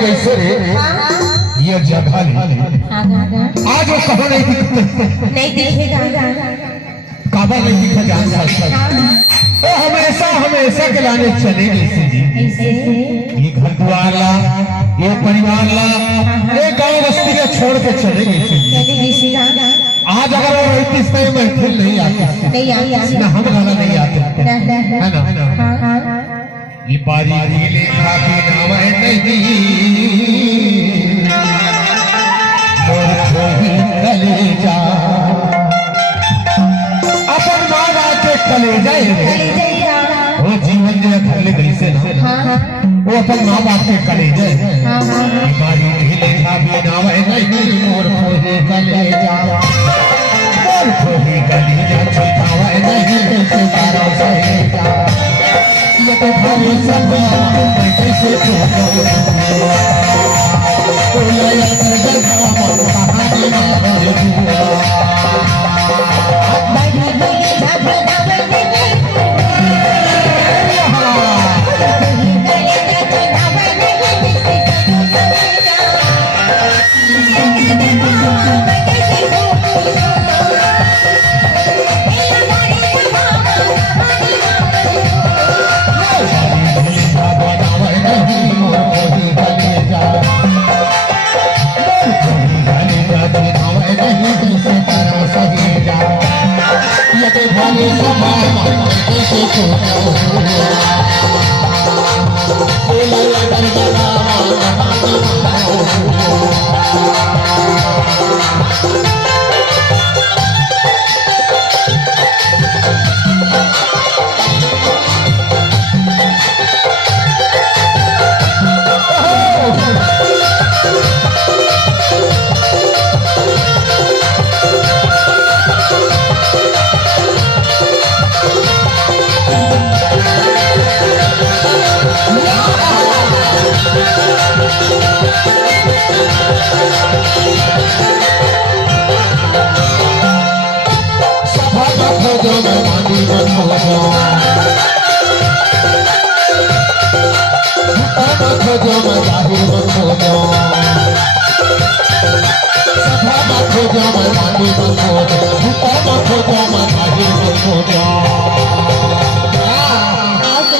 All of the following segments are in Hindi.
कैसे रे ये जगह आज वो कहाँ नहीं दिखेगा काबा नहीं दिखा जान तो हमेशा हमेशा के लाने चलेंगे ये घर द्वार ला ये परिवार ला ये गाँव बस्ती के छोड़ के चलेंगे आज अगर वो इस समय महफिल नहीं आती ना हम गाना नहीं आते है ना ये बारी लेखा की नाम नहीं कलेजा अपन मारा के कलेजा वो जीवन जो भले गई से वो अपन माँ बाप के कलेजा बारी लेखा भी नाम नहीं मोर खोहे कलेजा मोर खोहे कलेजा छिपावा नहीं से तारा सहेजा ये तो भावे सब कैसे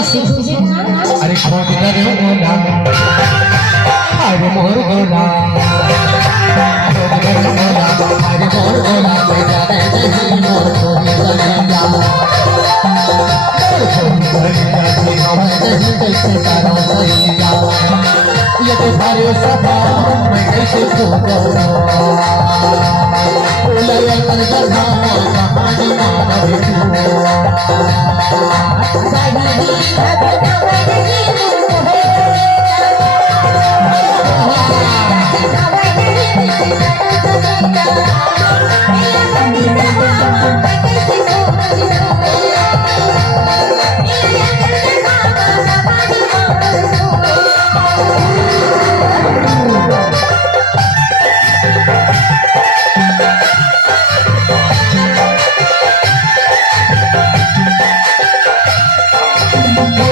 अरे खोज रे गोला अरे मोर गोला खोज रे गोला अरे मोर गोला मैं जाने नहीं मोर खोजे कलेजा मोर खोजे कलेजा हवा नहीं कैसे तारा सहेजा ये तो सारे सफा मैं कैसे खोजूं उलया कर जगह कहानी माना Thank you.